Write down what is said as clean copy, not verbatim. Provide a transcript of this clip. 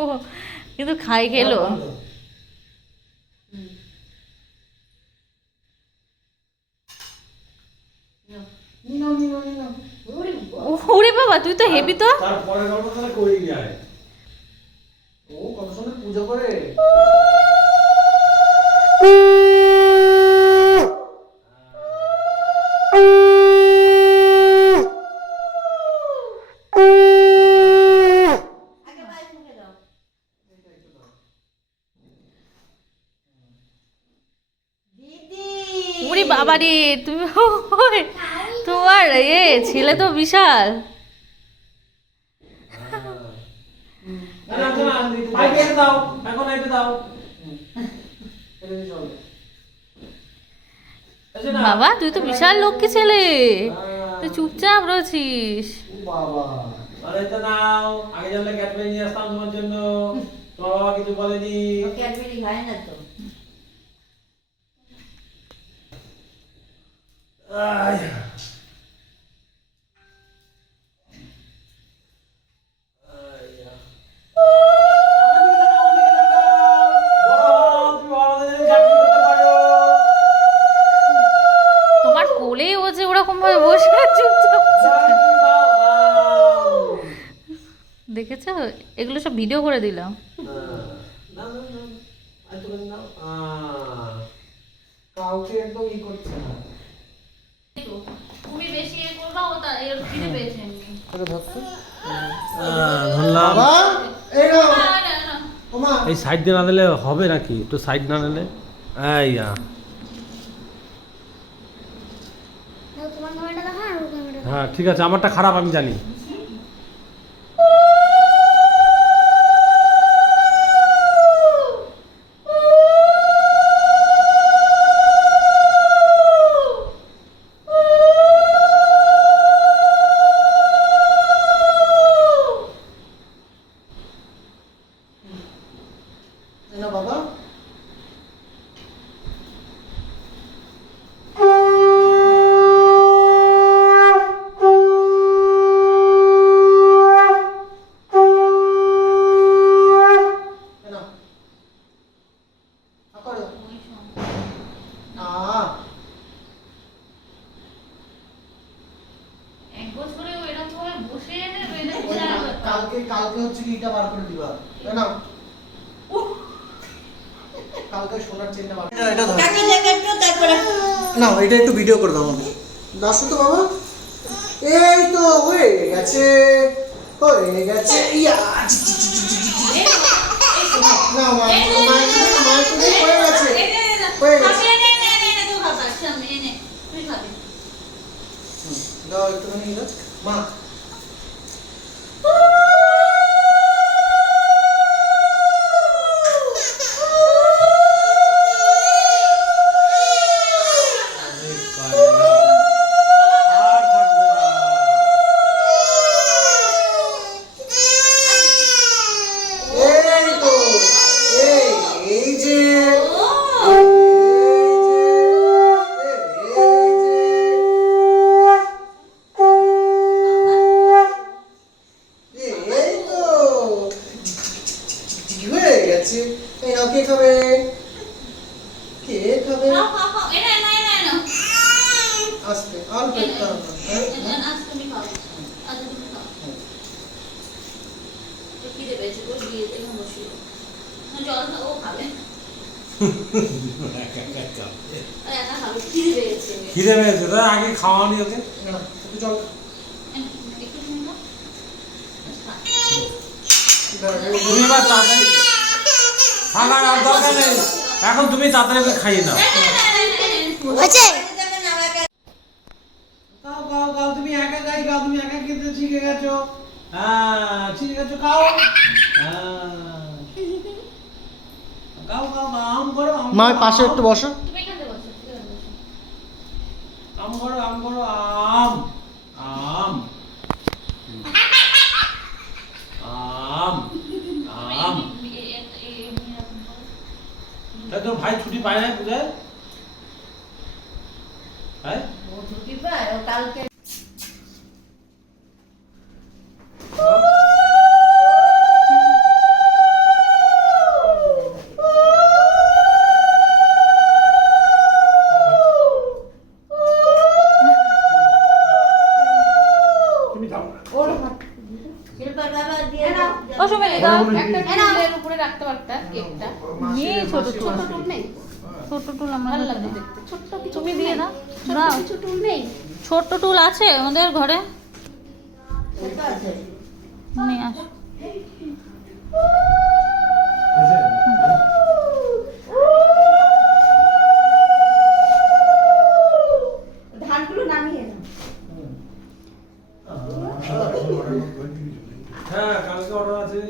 ও কিন্তু খাই খেলো। ওরে বাবা, তুই তো হেবি তো। তারপরে গল্প তাহলে করেই যায়। ও কত সুন্দর পূজা করে। ওরে বাবা রে, তুমি তোমার ছেলে তো বিশাল। দাও এখন এটা দাও। বাবা তুই তো বিশাল লক্ষ্মী ছেলে, তুই চুপচাপ রয়েছিস। বাবা আরে এটা নাও, আগে জানলে ক্যাডবেরি নিয়ে আসতাম তোমার জন্য। তোমার বাবা কিছু বলেনি। ক্যাডবেরি খায় না তো। তোমার কোলে ও যে ওরকম ভাবে বসে চুপচাপ দেখেছো, এগুলো সব ভিডিও করে দিলাম। কাউকে একদম ই করছে না। তুমি বেশি এ করবা, ও তার এর ফিরে পেয়েছে এমনি। ধরলাম। না, এই সাইড দিয়ে না দিলে হবে নাকি? একটু সাইড না নিলে এই তোমার ক্যামেরাটা দেখা আর ওর ক্যামেরাটা। হ্যাঁ ঠিক আছে, আমারটা খারাপ আমি জানি। না বাবা এক বছরে ও এরকম ভাবে বসে নেবে, এটা বিশাল ব্যাপার। কালকে হচ্ছে কি এটা বার করে দিবা, তাই না? কালকে সোনার চেনটা বার এটা ধর কাকে জ্যাকেটটা তারপরে না, এটা একটু ভিডিও করে দাও আমাকে। দাসু তো বাবা, এই তো হয়ে গেছে, হয়ে গেছে। ইয়া না মা মা একটু হয়ে গেছে, হয়ে গেছে। দাও একটুখানি দাও মা। কে খাবে? কে খাবে? আস্তে অল্প একটু খিদে পেয়েছে তো আগে খাওয়ানি ওকে। চল তুমি এবার তাড়াতাড়ি থাকার আর দরকার নেই, এখন তুমি তাড়াতাড়ি খাইয়ে নাও। আছে গাও গাও গাও, তুমি একা গাই গাও, তুমি একা খেতে শিখে গেছো। হ্যাঁ শিখে গেছো, গাও। গাও গাও গাও, আম করো মা, পাশে একটু বসো। তুমি এখানে বসো, আম করো আম করো, আম আম আম আম। তাই তোর ভাই ছুটি পায় না পূজায়? হ্যাঁ ও ছুটি পায়, ও কালকে ওর শিল্পার বাবা দিয়ে দাও। ও সুমিলি দাও একটা টুলের উপরে রাখতে পারতা কেকটা। নিয়ে ছোট ছোট ছোট টুল নেই? ছোট টুল আমরা ভালো হাতে লাগবে নেই। দেখতে। ছোট্ট কিছু তুমি টুল দিয়ে নেই? দাও ছোট্ট দাও কিছু টুল নেই? ছোট টুল আছে আমাদের ঘরে ছোট আছে। নিয়ে আস ধানগুলো নামিয়ে নাও। হ্যাঁ কালকে অর্ডার আছে